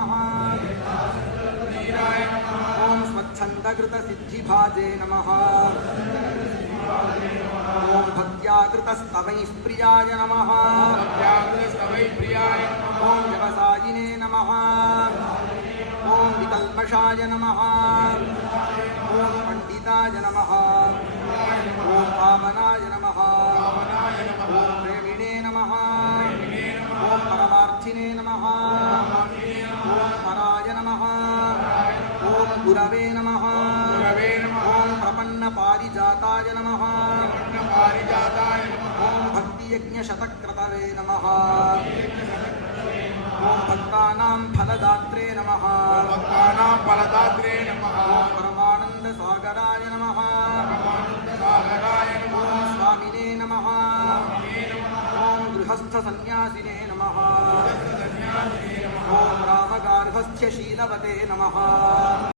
नमः। ओम स्वच्छन्दकृतसिद्धिभाजे नमः। ओम भक्त्याकृतस्तवैः नमः। ओम व्यवसायिने नमः। ओम विकल्पषाय नमः। ओम पंडिताय नमः। ओम पावनाय नमः। ओम प्रेमिणे नमः। ओम परमार्थिने नमः। ओम पराय नमः। ओम गुरवे नमः। ओम प्रपन्नपारिजाताय नमः। ओम भक्तियज्ञशतक्रतवे नमः। ओम भक्तानां फलदात्रे नमः। ओम परमानन्दसागराय नमः। ओम स्वामिने नमः। ओम गृहस्थसन्न्यासिने नमः। ओम रामगार्हस्थ्यशीलवते नमः।